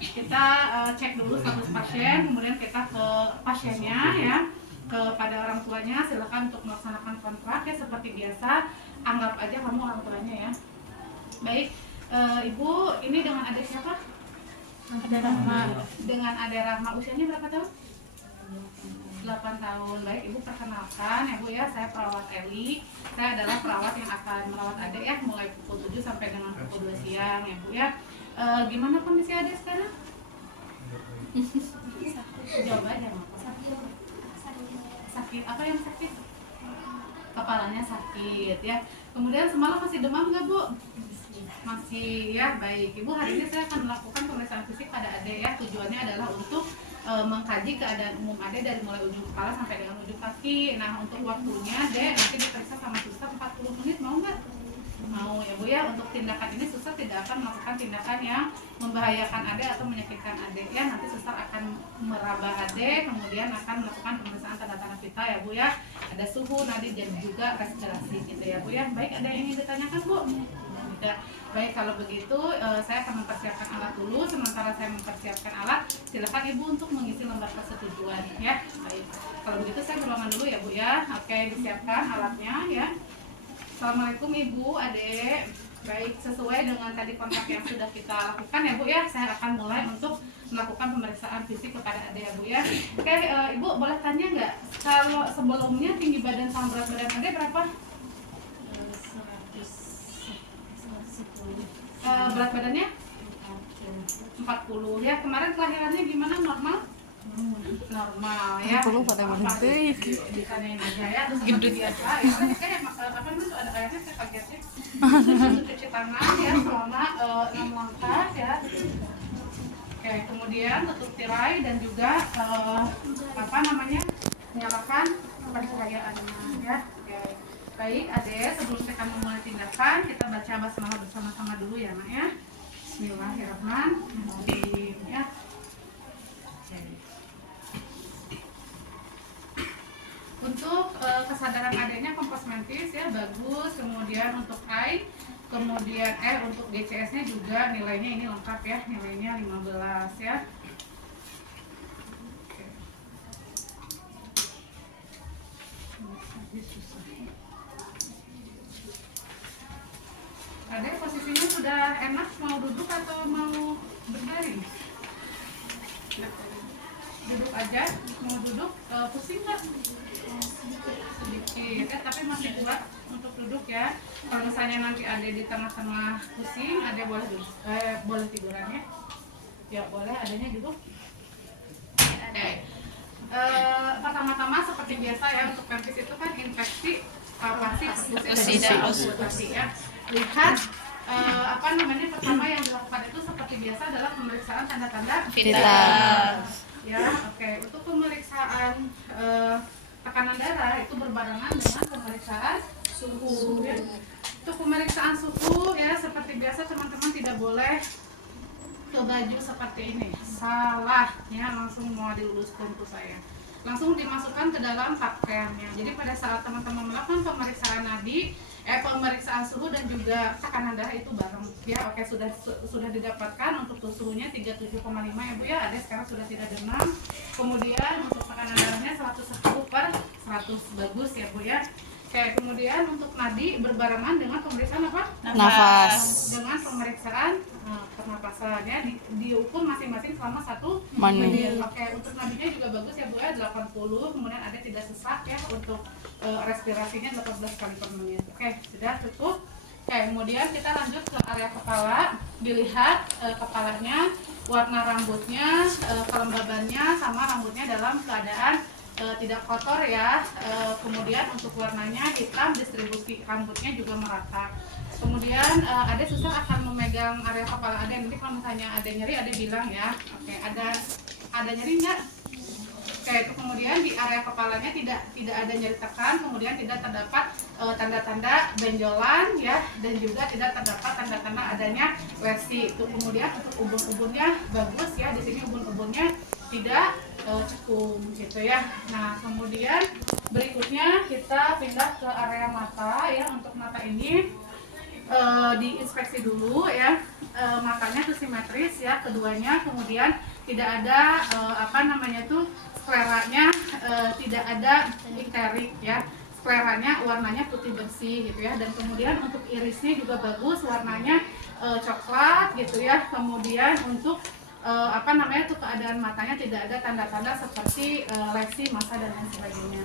kita cek dulu status pasien, kemudian kita ke pasiennya ya, kepada orang tuanya silakan untuk melaksanakan kontrak ya seperti biasa. Anggap aja kamu orang tuanya ya. Baik, Ibu ini dengan adik siapa? Ade Rahma. Dengan Ade Rahma, usianya berapa tahun? 8 tahun. Baik, Ibu perkenalkan ya Bu ya, saya perawat Eli. Saya adalah perawat yang akan merawat Ade ya mulai pukul 7 sampai dengan pukul 2 siang ya Bu ya. Gimana kondisi Ade sekarang? Jawab aja, sakit. Apa yang sakit? Kepalanya sakit ya. Kemudian semalam masih demam nggak Bu? Masih ya. Baik, Ibu hari ini saya akan melakukan pemeriksaan fisik pada Ade ya. Tujuannya adalah untuk mengkaji keadaan umum Ade dari mulai ujung kepala sampai dengan ujung kaki. Nah, untuk waktunya Ade nanti diperiksa sama suster 40 menit, mau nggak? Mau ya Bu ya. Untuk tindakan ini suster tidak akan melakukan tindakan yang membahayakan Ade atau menyakitkan Ade ya. Nanti suster akan meraba Ade, kemudian akan melakukan pemeriksaan tanda-tanda vital ya Bu ya. Ada suhu, nadi, dan juga respirasi gitu ya Bu ya. Baik, ada yang ingin ditanyakan Bu? Tidak. Baik, kalau begitu saya akan mempersiapkan alat dulu. Sementara saya mempersiapkan alat, silakan Ibu untuk mengisi lembar persetujuan ya. Baik, kalau begitu saya golongan dulu ya Bu ya. Oke, disiapkan alatnya ya. Assalamualaikum Ibu, Ade. Baik, sesuai dengan tadi kontrak yang sudah kita lakukan ya Bu ya, saya akan mulai untuk melakukan pemeriksaan fisik kepada Ade ya Bu ya. Oke, Ibu boleh tanya nggak, kalau sebelumnya tinggi badan sama berat badan Ade berapa? Berat badannya? 40 ya. Kemarin kelahirannya gimana, normal? Normal ya. Pada menentuin. Ditanyain aja ya. Terus seperti biasa ya. Tadi kayak apa namanya ada ayatnya, saya kagetnya. Terus cuci tangan ya selama 6 langkah ya. Oke, kemudian tutup tirai dan juga apa namanya, nyalakan pencahayaannya ya. Oke. Baik, Ade, sebelum kita memulai tindakan, kita baca basmalah bersama-sama dulu ya, Nak ya. Bismillahirrahmanirrahim ya. Untuk kesadaran adanya kompos mentis ya bagus, kemudian untuk AI, kemudian untuk GCS-nya juga nilainya ini lengkap ya, nilainya 15 ya. Ada posisinya sudah enak, mau duduk atau mau berbaring? Duduk aja, mau duduk, pusing nggak? Sedikit ya, tapi masih kuat untuk duduk ya. Kalau misalnya nanti ada di tengah-tengah pusing, ada boleh duduk, boleh tiduran ya. Ya boleh, adanya duduk. Oke. Pertama-tama seperti biasa ya, untuk pempis itu kan infeksi parasi perkusi ya. Lihat apa namanya, pertama yang dilakukan itu seperti biasa adalah pemeriksaan tanda-tanda vital. Ya, oke. Untuk pemeriksaan tekanan darah itu berbarengan dengan pemeriksaan suhu. Ya. Untuk pemeriksaan suhu ya seperti biasa teman-teman tidak boleh ke baju seperti ini. Salah ya, langsung mau diluluskan tuh saya. Langsung dimasukkan ke dalam pakaiannya. Jadi pada saat teman-teman melakukan pemeriksaan nadi, pemeriksaan suhu dan juga tekanan darah itu bareng ya. Oke, sudah didapatkan untuk suhunya 37,5 ya Bu ya. Ada sekarang sudah tidak demam. Kemudian untuk tekanan darahnya 110/100, bagus ya Bu ya. Oke, kemudian untuk nadi berbarengan dengan pemeriksaan apa? Nafas. Dengan pemeriksaan pernapasannya diukur masing-masing selama 1 menit. Oke, untuk nadinya juga bagus ya Bu ya, 80. Kemudian ada tidak sesak ya, untuk respirasinya 18 kali per menit. Oke, sudah cukup. Oke, kemudian kita lanjut ke area kepala. Dilihat kepalanya, warna rambutnya, kelembabannya sama rambutnya dalam keadaan tidak kotor ya. Kemudian untuk warnanya hitam, distribusi rambutnya juga merata. Kemudian ada susah akan memegang area kepala ada. Nanti kalau misalnya ada nyeri, ada bilang ya. Oke, ada nyeri nggak? Oke, kemudian di area kepalanya tidak ada nyeri tekan, kemudian tidak terdapat tanda-tanda benjolan ya, dan juga tidak terdapat tanda-tanda adanya lesi. Itu kemudian untuk ubun-ubunnya bagus ya, di sini ubun-ubunnya tidak cekung gitu ya. Nah, kemudian berikutnya kita pindah ke area mata ya. Untuk mata ini diinspeksi dulu ya, matanya tuh simetris ya keduanya, kemudian tidak ada skleranya, tidak ada icteric ya, skleranya warnanya putih bersih gitu ya, dan kemudian untuk irisnya juga bagus, warnanya coklat gitu ya, kemudian untuk tuh keadaan matanya tidak ada tanda-tanda seperti lesi mata dan lain sebagainya.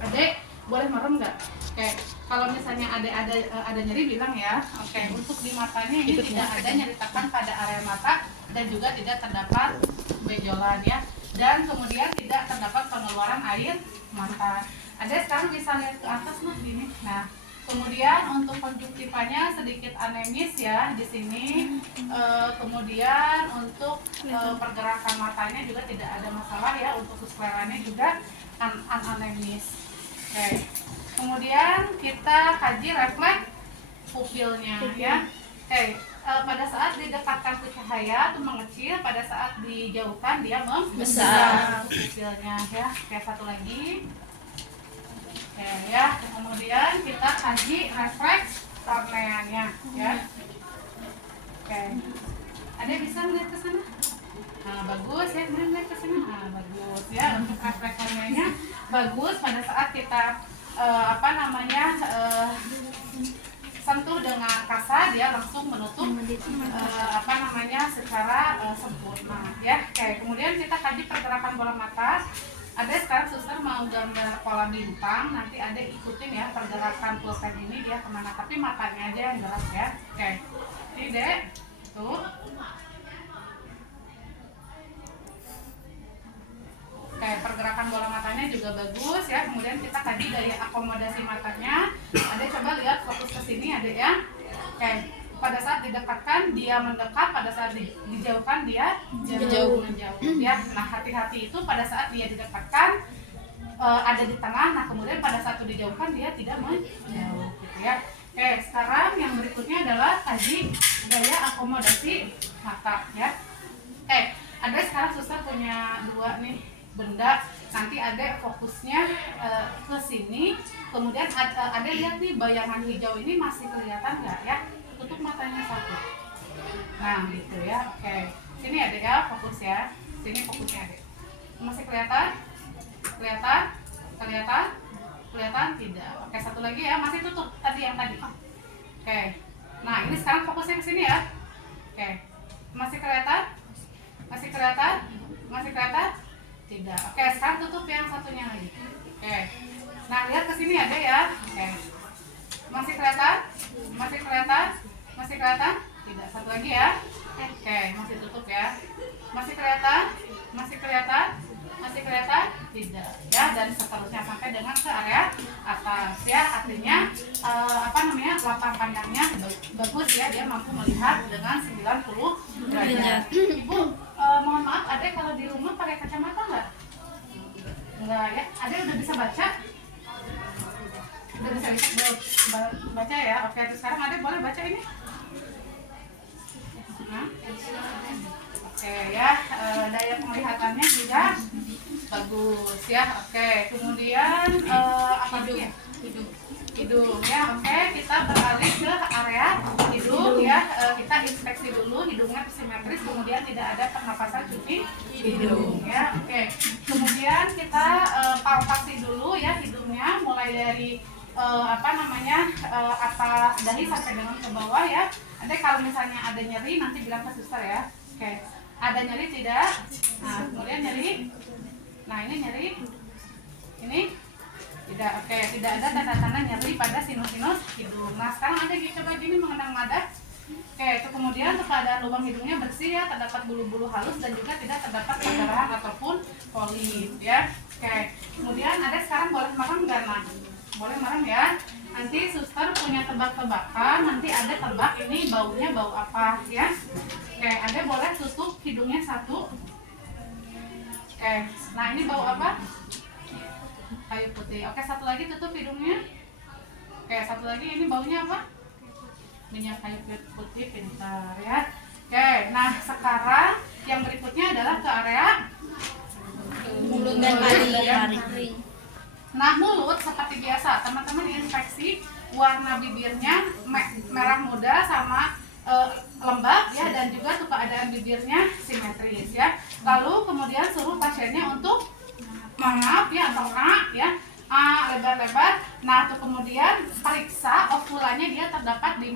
Adek boleh merem nggak? Oke, kalau misalnya ada nyeri bilang ya. Oke, untuk di matanya ini tidak ada nyeritakan pada area mata dan juga tidak terdapat benjolan ya, dan kemudian tidak terdapat pengeluaran air mata. Ada sekarang bisa lihat ke atas nah gini. Nah, kemudian untuk konjungtivanya sedikit anemis ya di sini. Kemudian untuk pergerakan matanya juga tidak ada masalah ya, untuk skleranya juga anemis. Oke. Kemudian kita kaji refleks pupilnya ya. Oke, pada saat didekatkan ke cahaya itu mengecil, pada saat dijauhkan dia membesar pupilnya ya. Oke, satu lagi. Oke ya. Kemudian kita kaji refleks korneanya ya. Oke. Ada bisa melihat ke sana? Nah, bagus ya, kemudian lihat ke sini. Nah, bagus ya, untuk refleks korneanya bagus pada saat kita sentuh dengan kasar, dia langsung menutup secara sempurna ya. Oke, kemudian kita kaji pergerakan bola mata. Ada sekarang suster mau gambar pola bintang, nanti ada ikutin ya pergerakan pulpen ini dia kemana, tapi matanya aja yang gerak ya. Oke, ini dek tuh. Oke, pergerakan bola matanya juga bagus ya. Kemudian kita kaji daya akomodasi matanya. Ada coba lihat fokus ke sini ada ya. Oke, pada saat didekatkan dia mendekat, pada saat dijauhkan dia menjauh ya. Nah, hati-hati itu pada saat dia didekatkan ada di tengah. Nah, kemudian pada saat dijauhkan dia tidak menjauh gitu ya. Oke, sekarang yang berikutnya adalah kaji daya akomodasi mata ya. Oke, ada sekarang susah punya dua nih benda, nanti ada fokusnya ke sini, kemudian ada lihat nih bayangan hijau ini masih kelihatan nggak ya, tutup matanya satu, nah gitu ya. Oke, sini ada ya fokus ya, sini fokusnya ada, masih kelihatan tidak. Oke, satu lagi ya, masih tutup tadi yang tadi. Oke, nah ini sekarang fokusnya ke sini ya. Oke, masih kelihatan tidak. Oke, sekarang tutup yang satunya lagi. Oke, nah lihat ke sini ada ya. Oke, masih kelihatan tidak. Satu lagi ya. Oke, masih tutup ya. Masih kelihatan tidak ya, dan seterusnya sampai dengan ke area atas ya. Artinya lapang pandangnya bagus ya, dia mampu melihat dengan 90 derajat. Ibu mohon maaf, adek kalau di rumah pakai kacamata nggak? Enggak ya, adek udah bisa baca? Udah bisa baca ya. Oke, terus sekarang adek boleh baca ini? Nah, oke ya, daya penglihatannya juga bagus ya. Oke, kemudian apa lagi ya? Hidung ya. Oke, kita beralih ke area hidung ya. Kita inspeksi dulu hidungnya simetris, kemudian tidak ada pernapasan cuci hidung ya. Oke, kemudian kita palpasi dulu ya hidungnya, mulai dari atas dahi sampai dengan ke bawah ya. Ada kalau misalnya ada nyeri nanti bilang ke suster ya. Oke, ada nyeri tidak? Nah, kemudian nyeri. Nah, ini nyeri. Ini tidak. Oke, tidak ada tanda-tanda nyeri pada sinus-sinus hidung. Nah, sekarang ada coba gini mengenang nada. Oke, itu kemudian keadaan lubang hidungnya bersih ya, terdapat bulu-bulu halus dan juga tidak terdapat perdarahan ataupun polip ya. Oke, kemudian ada sekarang boleh merem nggak? Nah, boleh merem ya. Nanti suster punya tebak-tebakan, nanti ada tebak ini baunya bau apa ya. Oke, ada boleh tutup hidungnya satu. Oke, nah ini bau apa? Kayu putih. Oke, satu lagi tutup hidungnya. Oke, satu lagi ini baunya apa? Minyak kayu putih, pintar ya. Oke, nah sekarang yang berikutnya adalah ke area mulut dan taring. Nah, mulut seperti biasa, teman-teman inspeksi warna bibirnya merah bibirnya simetris ya. Lalu kemudian suruh pasiennya untuk mengap ya atau ya. Lebar-lebar. Nah, kemudian periksa ovulanya dia terdapat di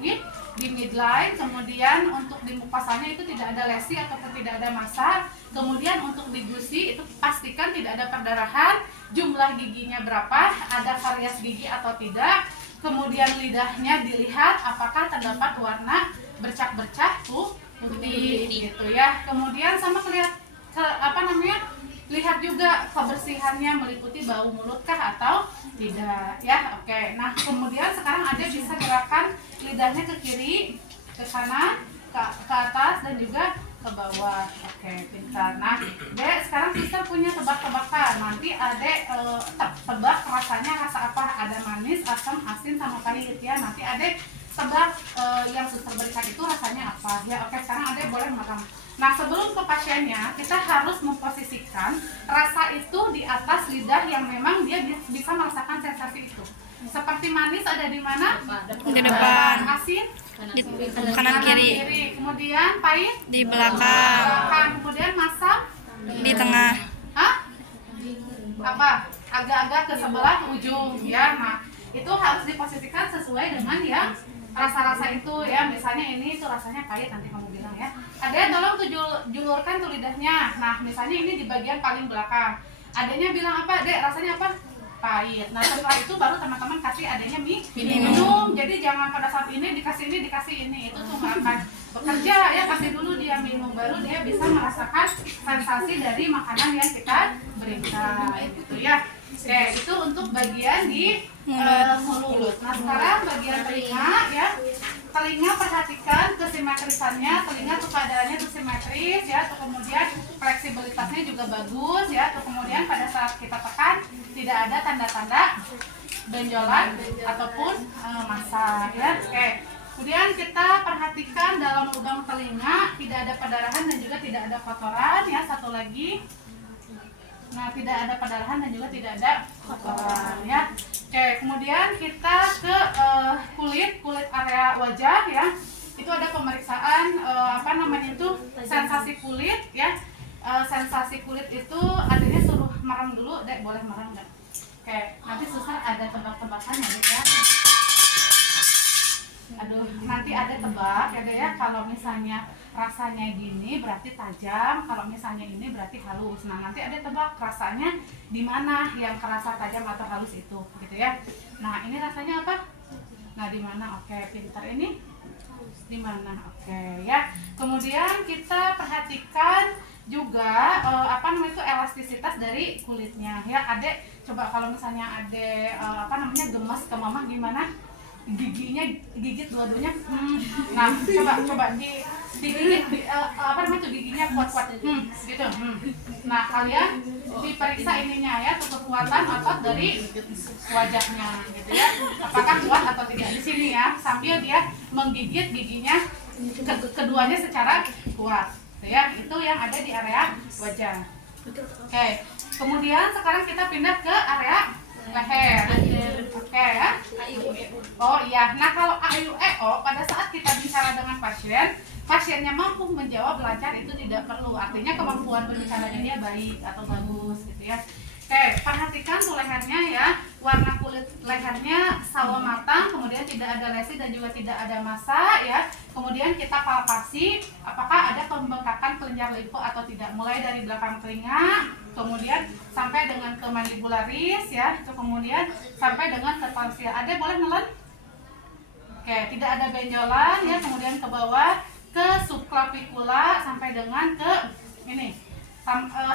midline. Kemudian untuk di mukosannya itu tidak ada lesi ataupun tidak ada massa. Kemudian untuk di gusi itu pastikan tidak ada perdarahan. Jumlah giginya berapa? Ada variasi gigi atau tidak? Kemudian lidahnya dilihat apakah terdapat warna bercak-bercak putih gitu ya. Kemudian sama lihat juga kebersihannya meliputi bau mulut kah atau tidak ya. Oke. Nah, kemudian sekarang ada bisa gerakan lidahnya ke kiri, ke kanan, ke atas dan juga ke bawah. Oke, pintar. Nah, Dek, sekarang Sister punya tebak-tebakan. Nanti Adek tebak rasanya rasa apa? Ada manis, asam, asin sama pahit ya. Nanti Adek tebak yang Sister berikan itu rasanya apa ya. Oke, sekarang Adek boleh merekam. Nah, sebelum ke pasiennya, kita harus memposisikan rasa itu di atas lidah yang memang dia bisa merasakan sensasi itu. Seperti manis ada di mana? Di depan. Asin? Di kanan kiri. Kemudian pahit? Di belakang. Kemudian masam? Di tengah. Hah? Apa? Agak-agak ke sebelah ujung ya. Nah, itu harus diposisikan sesuai dengan yang rasa-rasa itu ya. Misalnya ini tuh rasanya pahit, nanti kamu bilang ya. Ada tolong julurkan tuh lidahnya. Nah, misalnya ini di bagian paling belakang. Adanya bilang apa? Dek, rasanya apa? Pahit. Nah, setelah itu baru teman-teman kasih adanya minum. Jadi jangan pada saat ini dikasih ini. Itu tuh nggak akan bekerja ya. Kasih dulu dia minum, baru dia bisa merasakan sensasi dari makanan yang kita berikan gitu ya. Oke, itu untuk bagian di mulut. Nah, sekarang bagian telinga ya. Telinga perhatikan kesimetrisannya, telinga tuh keadaannya tuh simetris ya, tuh kemudian fleksibilitasnya juga bagus ya, tuh kemudian pada saat kita tekan tidak ada tanda-tanda benjolan ataupun massa ya. Oke. Kemudian kita perhatikan dalam lubang telinga tidak ada perdarahan dan juga tidak ada kotoran ya. Satu lagi. Nah, tidak ada perdarahan dan juga tidak ada kotoran ya. Oke, kemudian kita ke kulit area wajah ya. Itu ada pemeriksaan sensasi kulit ya. Sensasi kulit itu adanya suruh merem dulu, Dek, boleh merem enggak? Oke, nanti susah ada tebak-tebakan ya, Dek ya. Aduh, nanti ada tebak ya, Dek ya. Kalau misalnya rasanya gini berarti tajam, kalau misalnya ini berarti halus. Nah, nanti ada tebak rasanya di mana yang kerasa tajam atau halus itu, gitu ya. Nah, ini rasanya apa? Nah, di mana? Oke, pintar. Ini di mana? Oke, ya. Kemudian kita perhatikan juga itu elastisitas dari kulitnya ya. Adek, coba kalau misalnya Adek gemes ke mama gimana? Gigit dua-duanya. Nah, coba digigit giginya kuat-kuat gitu. Nah, kalian diperiksa ininya ya, kekuatan otot dari wajahnya gitu ya, apakah kuat atau tidak di sini ya, sambil dia menggigit giginya keduanya secara kuat gitu ya. Itu yang ada di area wajah. Oke, kemudian sekarang kita pindah ke area leher. Oke ya. Oh iya. Nah, kalau AUEO pada saat kita bicara dengan pasiennya mampu menjawab lancar itu tidak perlu. Artinya kemampuan berbicaranya dia baik atau bagus gitu ya. Oke, perhatikan tuh lehernya ya. Warna kulit lehernya sawo matang, kemudian tidak ada lesi dan juga tidak ada massa ya. Kemudian kita palpasi apakah ada pembengkakan kelenjar limfu atau tidak, mulai dari belakang telinga, kemudian sampai dengan ke mandibularis ya, kemudian sampai dengan ke tonsil. Ada boleh nelen? Oke, tidak ada benjolan ya, kemudian ke bawah ke subclavicula sampai dengan ke ini.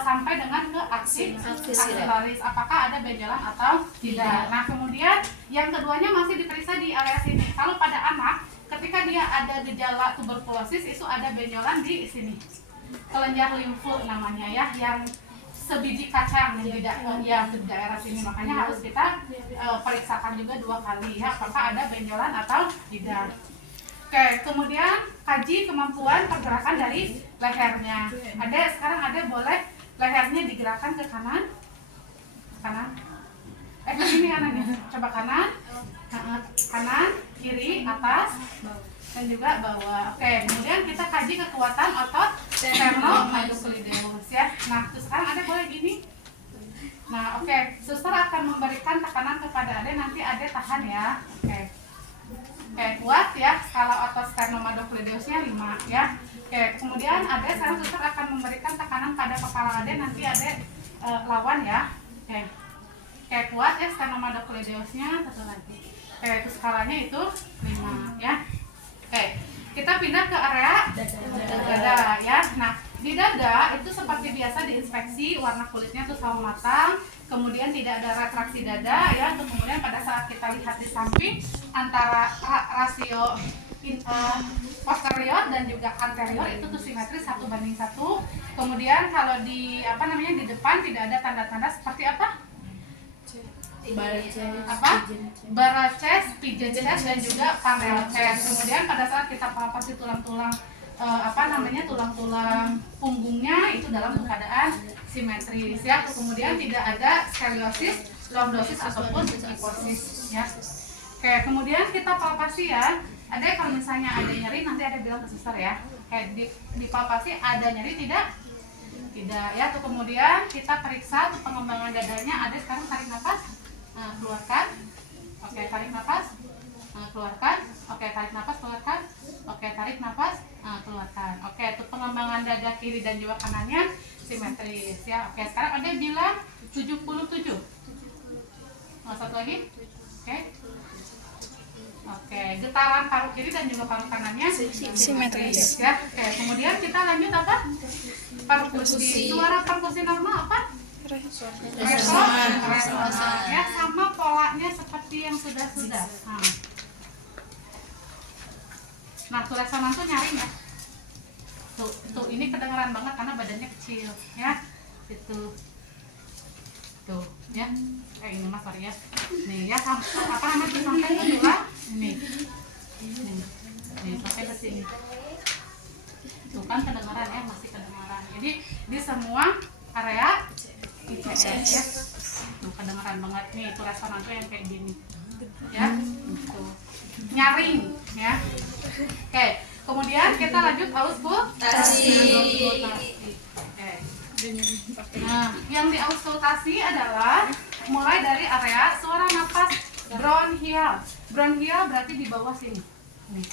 Sampai dengan ke axillaris, apakah ada benjolan atau tidak. Nah, kemudian yang keduanya masih diperiksa di area sini. Kalau pada anak, ketika dia ada gejala tuberkulosis, itu ada benjolan di sini, kelenjar limfu namanya ya, yang sebiji kacang di daerah sini. Makanya harus kita periksakan juga 2 kali ya, apakah ada benjolan atau tidak. Oke, kemudian kaji kemampuan pergerakan dari lehernya. Sekarang boleh lehernya digerakkan ke kanan, ke sini kanannya. Coba kanan, kiri, atas, dan juga bawah. Oke, kemudian kita kaji kekuatan otot sternocleidomastoideus ya. Nah, terus sekarang Ade boleh gini. Nah, oke, suster akan memberikan tekanan kepada Ade, nanti Ade tahan ya. Oke. Oke, kuat ya. Skala otot sternocleidomastoideusnya 5 ya. Oke, kemudian Ade sekarang suster akan memberikan tekanan pada kepala Ade, nanti Ade lawan ya. Oke. Oke, kuat ya sternocleidomastoideusnya, satu lagi. Oke, itu skalanya itu 5 ya. Oke, kita pindah ke area dada ya. Nah, di dada itu seperti biasa diinspeksi, warna kulitnya tuh sawo matang, kemudian tidak ada retraksi dada ya. Kemudian pada saat kita lihat di samping antara rasio posterior dan juga anterior itu tuh simetris 1:1. Kemudian kalau di di depan tidak ada tanda-tanda seperti apa? Barrel chest, pigeon chest, dan juga parallel chest. Kemudian pada saat kita palpasi tulang-tulang tulang-tulang punggungnya itu dalam keadaan simetris ya. Kemudian tidak ada scoliosis, lordosis ataupun hiposis ya. Oke, kemudian kita palpasi ya. Ada kalau misalnya ada nyeri nanti ada bilang ke suster ya. Kayak di palpasi ada nyeri tidak ya. Tuh kemudian kita periksa tuh pengembangan dadanya. Ada sekarang tarik nafas. Keluarkan. Oke, tarik nafas. Keluarkan. Oke, tarik nafas, keluarkan. Oke, tarik nafas, keluarkan. Oke, itu pengembangan dada kiri dan juga kanannya simetris ya. Oke, sekarang ada bilang 77. Satu lagi. Oke. Oke, getaran paru kiri dan juga paru kanannya simetris ya. Oke, kemudian kita lanjut apa? Perkusi. Suara perkusi normal apa? Resonans ya, sama polanya seperti yang sudah. Nah, tuh resonans tuh nyaring ya. Tuh ini kedengaran banget karena badannya kecil ya. Itu. Tuh ya. Ini mas sorry ya. Nih ya, sampai ke tulang. Nih sampai ke sini. Tuh kan kedengaran ya, masih kedengaran. Jadi di semua area ICS ya. Tuh kedengaran banget nih, itu resonan tuh yang kayak gini ya. Tuh nyaring ya. Oke, kemudian kita lanjut auskultasi. Oke. Nah, yang diauskultasi adalah mulai dari area suara napas bronchial. Bronchial berarti di bawah sini. Nih.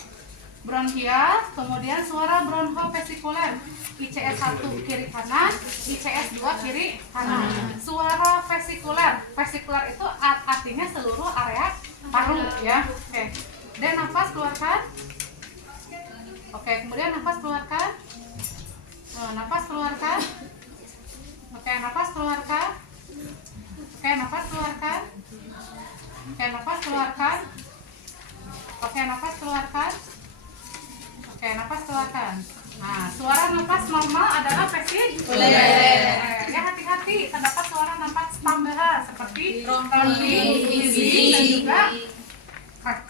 Bronchial, kemudian suara bronhovesikuler. ICS 1 kiri kanan, ICS 2 kiri kanan. Suara vesikuler. Vesikuler itu artinya seluruh area paru ya. Oke. Dan nafas keluarkan. Oke, kemudian nafas keluarkan. Nafas keluarkan. Oke, nafas keluarkan. Oke, nafas keluarkan. Oke, nafas keluarkan. Oke, nafas keluarkan. Oke, nafas keluarkan. Nah, suara nafas normal adalah vesikuler. Ya, hati-hati, terdapat suara nafas tambahan seperti rounding, easy, dan juga crack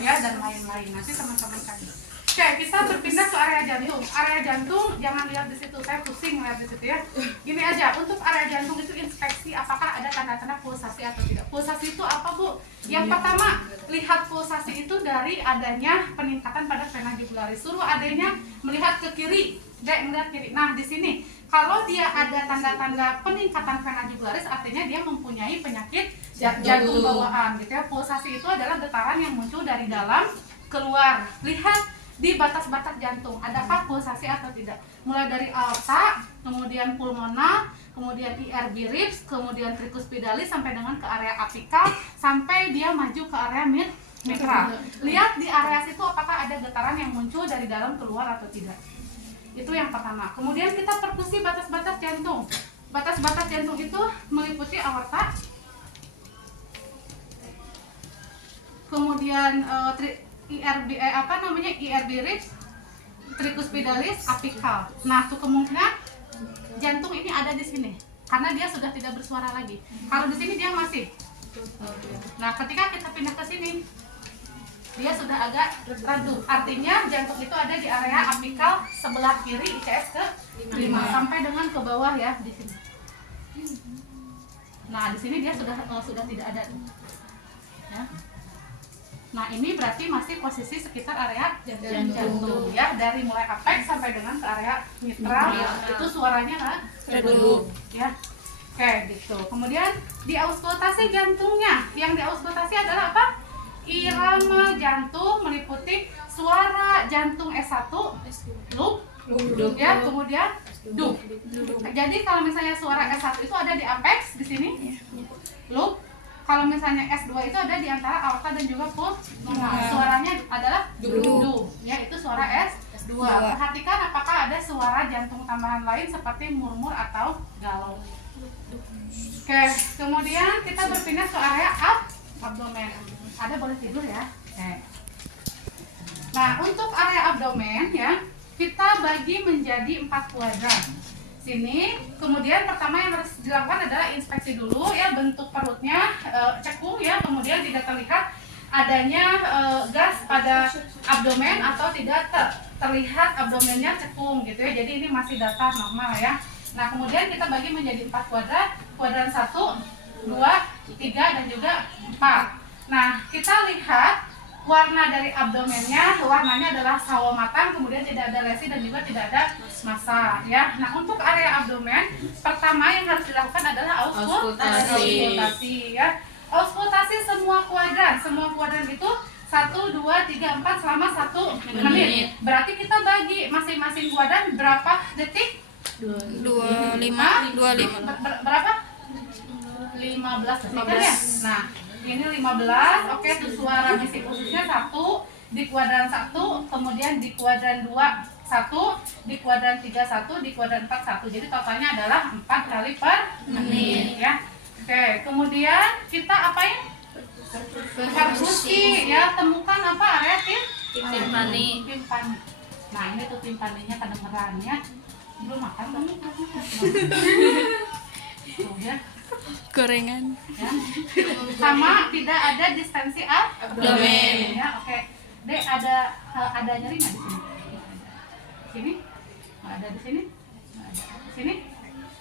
ya, dan lain-lain. Nanti teman-teman cari. Oke, kita berpindah ke area jantung. Area jantung jangan lihat di situ, saya pusing lihat di situ ya. Gini aja, untuk area jantung itu inspeksi apakah ada tanda-tanda pulsasi atau tidak. Pulsasi itu apa, Bu? Yang pertama, lihat pulsasi itu dari adanya peningkatan pada vena jugularis. Suruh adanya melihat ke kiri, melihat kiri. Nah, di sini kalau dia ada tanda-tanda peningkatan vena jugularis, artinya dia mempunyai penyakit jantung bawaan gitu ya. Pulsasi itu adalah getaran yang muncul dari dalam keluar. Lihat di batas-batas jantung, adakah pulsasi atau tidak? Mulai dari aorta, kemudian pulmonal, kemudian IRB ribs, kemudian tricuspidalis sampai dengan ke area apikal, sampai dia maju ke area mitral. Lihat di area situ apakah ada getaran yang muncul dari dalam keluar atau tidak. Itu yang pertama. Kemudian kita perkusi batas-batas jantung. Batas-batas jantung itu meliputi aorta, kemudian IRB ribs, tricuspidalis, apikal. Nah, tuh kemungkinan jantung ini ada di sini karena dia sudah tidak bersuara lagi. Kalau di sini dia masih. Nah, ketika kita pindah ke sini, dia sudah agak redup. Artinya jantung itu ada di area apikal sebelah kiri ICS ke 5 sampai dengan ke bawah ya di sini. Nah, di sini dia sudah tidak ada. Ya. Nah ini berarti masih posisi sekitar area jantung ya, dari mulai apex sampai dengan ke area mitral itu suaranya kan redup ya. Oke gitu. Kemudian di auskultasi jantungnya, yang diauskultasi adalah apa? Irama jantung meliputi suara jantung S1 loop ya, kemudian dup. Jadi kalau misalnya suara S1 itu ada di apex di sini loop. Kalau misalnya S2 itu ada di antara aorta dan juga pulmonal. Suaranya adalah du, ya itu suara S2. Perhatikan apakah ada suara jantung tambahan lain seperti murmur atau galau. Oke, kemudian kita berpindah ke area abdomen. Ada boleh tidur ya. Oke. Nah, untuk area abdomen ya, kita bagi menjadi 4 kuadran. Sini, kemudian pertama yang harus dilakukan adalah inspeksi dulu ya, bentuk perutnya cekung ya, kemudian tidak terlihat adanya gas pada abdomen atau tidak terlihat abdomennya cekung gitu ya. Jadi ini masih datar normal ya. Nah, kemudian kita bagi menjadi 4 kuadran, kuadran 1, 2, 3 dan juga 4. Nah, kita lihat warna dari abdomennya, warnanya adalah sawo matang, kemudian tidak ada lesi dan juga tidak ada massa ya. Nah, untuk area abdomen, pertama yang harus dilakukan adalah auskultasi ya. Auskultasi semua kuadran itu 1, 2, 3, 4 selama 1 menit. Berarti kita bagi masing-masing kuadran berapa detik? 25. Berapa? 15 detik kan ya? Nah, ini 15, oke, itu suara misi khususnya 1 di kuadran 1, kemudian di kuadran 2 1, di kuadran 3 1, di kuadran 4 1. Jadi totalnya adalah 4 kali per menit ya. Oke, kemudian kita apain? Perkusi ya, temukan apa area timpani. Nah, ini tuh timpaninya kedengeran ya. Belum makan kamu? Tuh ya. Gorengan Ya. Sama tidak ada distensi abdomen ya. Oke. Dek, ada nyeri nggak di sini? Sini? Nggak ada di sini? Nggak ada. Di sini?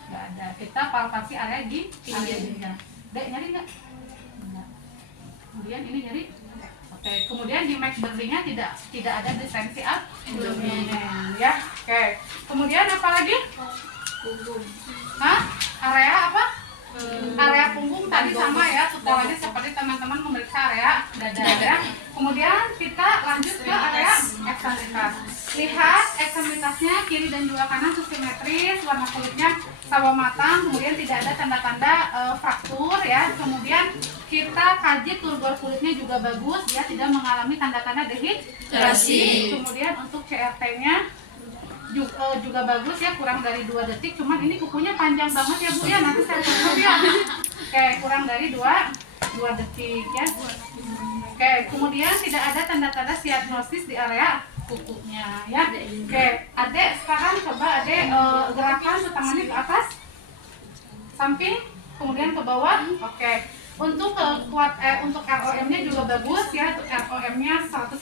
Nggak ada. Kita palpasi area di pinggirnya. Dek, nyeri nggak? Nggak. Kemudian ini nyeri? Oke. Kemudian di max berdirinya tidak ada distensi abdomen ya. Oke. Kemudian apa lagi? Punggung. Hah? Area apa? Area punggung tadi sama ya, polanya seperti teman-teman memeriksa area dada ya. Kemudian kita lanjut ke area ekstremitas. Lihat ekstremitasnya kiri dan juga kanan simetris, warna kulitnya sawo matang, kemudian tidak ada tanda-tanda fraktur ya. Kemudian kita kaji turgor kulitnya juga bagus, dia tidak mengalami tanda-tanda dehidrasi. Kemudian untuk CRT-nya juga bagus ya, kurang dari 2 detik, cuman ini kukunya panjang banget ya Bu ya, nanti saya tutup ya. Oke, kurang dari 2 detik ya. Oke, kemudian tidak ada tanda-tanda sianosis di area kukunya ya. Oke, Adek sekarang coba Adek gerakan tangannya ke atas, samping, kemudian ke bawah. Oke. Untuk untuk ROM-nya juga bagus ya, untuk ROM-nya 100%.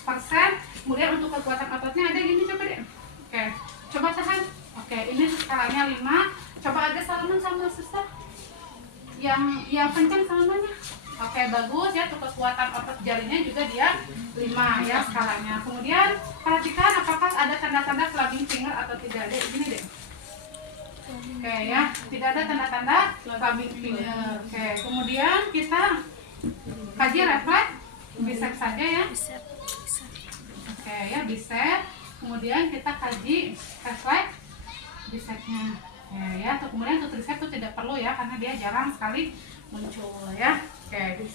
Kemudian untuk kekuatan ototnya ada gini, coba deh. Oke. Coba tahan. Oke, ini skalanya 5. Coba ada salaman sama suster. Yang kencang salamannya. Oke, bagus ya. Untuk kekuatan otot jarinya juga dia 5 ya skalanya. Kemudian perhatikan apakah ada tanda-tanda clubbing finger atau tidak ada. Ini deh. Oke ya, tidak ada tanda-tanda clubbing finger. Oke, kemudian kita kaji refleks bicep saja ya. Oke ya, bicep. Kemudian kita kaji refleks bicepnya ya. Kemudian untuk tricep itu tidak perlu ya, karena dia jarang sekali muncul ya. Oke,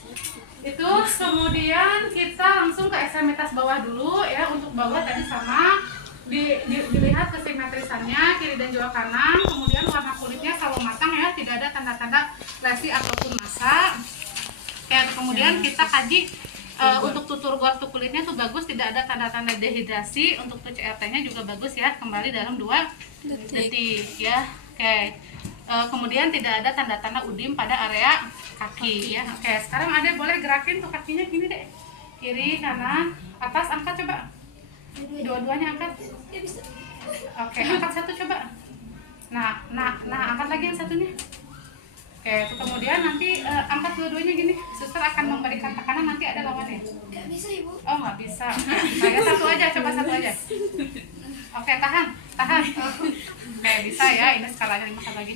itu kemudian kita langsung ke ekstremitas bawah dulu ya. Untuk bawah tadi sama dilihat kesimetrisannya kiri dan juga kanan. Kemudian warna kulitnya sawo matang ya, tidak ada tanda-tanda lesi ataupun massa. Kemudian kita kaji untuk tutur gor kulitnya tuh bagus, tidak ada tanda-tanda dehidrasi. Untuk CRT-nya juga bagus ya, kembali dalam 2 detik ya. Oke. Kemudian tidak ada tanda-tanda udim pada area kaki ya. Oke, sekarang Ade boleh gerakin tuh kakinya gini deh. Kiri, kanan, atas, angkat coba. Dua-duanya angkat. Oke, angkat satu coba. Nah, angkat lagi yang satunya. Oke, itu kemudian nanti angkat dua-duanya gini. Suster akan memberikan tekanan, nanti ada lawannya. Nggak bisa ibu. Oh, nggak bisa. Saya satu aja, coba satu aja. Oke, tahan. Oke, bisa ya. Ini skalanya 5 kali lagi.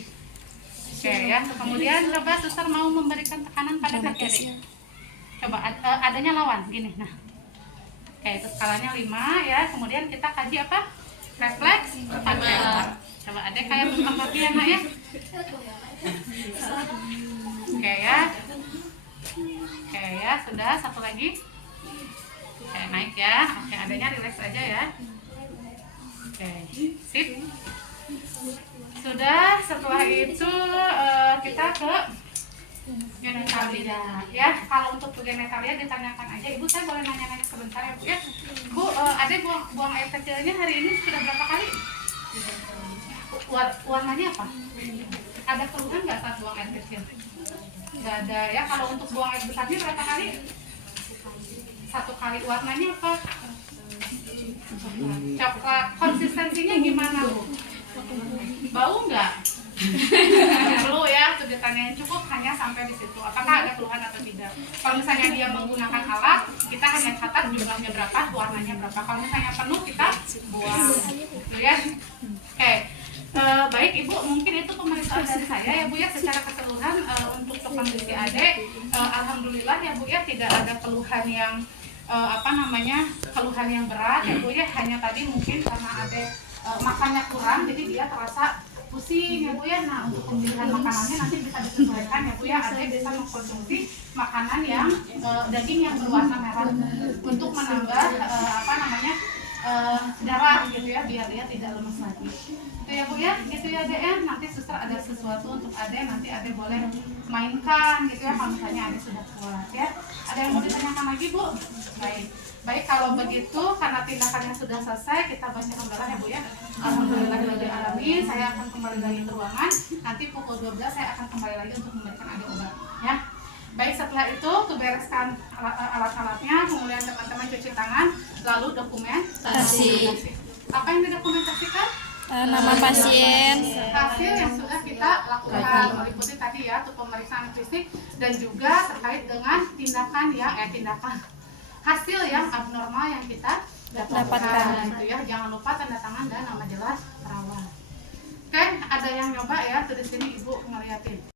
Oke ya. Kemudian coba suster mau memberikan tekanan pada kaki adik. Coba adanya lawan gini. Nah. Oke, itu skalanya 5 ya. Kemudian kita kaji apa? Refleks pakai. Coba adek kayak buka kaki ya, Nak ya. Oke ya. Oke ya, sudah satu lagi. Oke, naik ya. Oke, adanya relax aja ya. Oke, sip. Sudah, setelah itu kita ke genitalia ya. Kalau untuk ke genitalia ditanyakan aja. Ibu, saya boleh nanya-nanya sebentar ya Bu ya. Bu, adek buang air kecilnya hari ini sudah berapa kali? Warnanya apa? Ada keluhan nggak saat buang air kecil? Nggak ada ya. Kalau untuk buang air besarnya berapa kali? 1 kali. Warnanya apa? Coklat. Konsistensinya gimana Bu? Bau nggak? Perlu ya, itu ditanyain. Cukup hanya sampai di situ. Apakah ada keluhan atau tidak? Kalau misalnya dia menggunakan alat, kita hanya catat jumlahnya berapa, warnanya berapa. Kalau misalnya penuh, kita buang. Gitu ya. Oke. Baik Ibu, mungkin itu pemeriksaan dari saya ya Bu ya, secara keseluruhan untuk kondisi adik. Alhamdulillah ya Bu ya, tidak ada keluhan yang keluhan yang berat ya Bu ya. Hanya tadi mungkin karena adik makannya kurang, jadi dia terasa pusing ya Bu ya. Nah, untuk pemilihan makanannya nanti bisa disesuaikan ya Bu ya. Adik bisa mengkonsumsi makanan yang daging yang berwarna merah untuk menambah darah gitu ya, biar dia tidak lemes lagi. Itu ya Bu ya, gitu ya Adek ya. Nanti suster ada sesuatu untuk Adek, nanti Adek boleh mainkan gitu ya kalau misalnya Adek sudah kuat ya. Ada yang mau ditanyakan lagi Bu? Baik, kalau begitu karena tindakannya sudah selesai, kita baca hamdalah ya Bu ya. Alhamdulillahirabbil alamin. Saya akan kembali lagi ke ruangan. Nanti pukul 12 saya akan kembali lagi untuk memberikan Adek obat ya. Baik, setelah itu kebereskan alat-alatnya, kemudian teman-teman cuci tangan, lalu dokumentasi. Apa yang didokumentasikan? Nama pasien, Hasil yang sudah kita lakukan, meliputi tadi ya, untuk pemeriksaan fisik dan juga terkait dengan tindakan hasil yang abnormal yang kita dapatkan gitu ya. Jangan lupa tanda tangan dan nama jelas perawat. Oke, ada yang nyoba ya, tuh di sini Ibu ngeliatin.